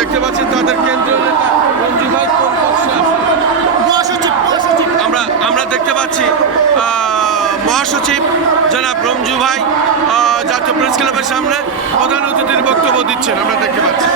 দেখতে পাচ্ছেন তাদের কেন্দ্রীয় নেতা রঞ্জু ভাই কোন পক্ষে আমরা দেখতে পাচ্ছি মহাসচিব জনাব রঞ্জু ভাই জাতীয় প্রেস ক্লাবের সামনে প্রধান অতিথির বক্তব্য দিচ্ছেন আমরা দেখতে পাচ্ছি।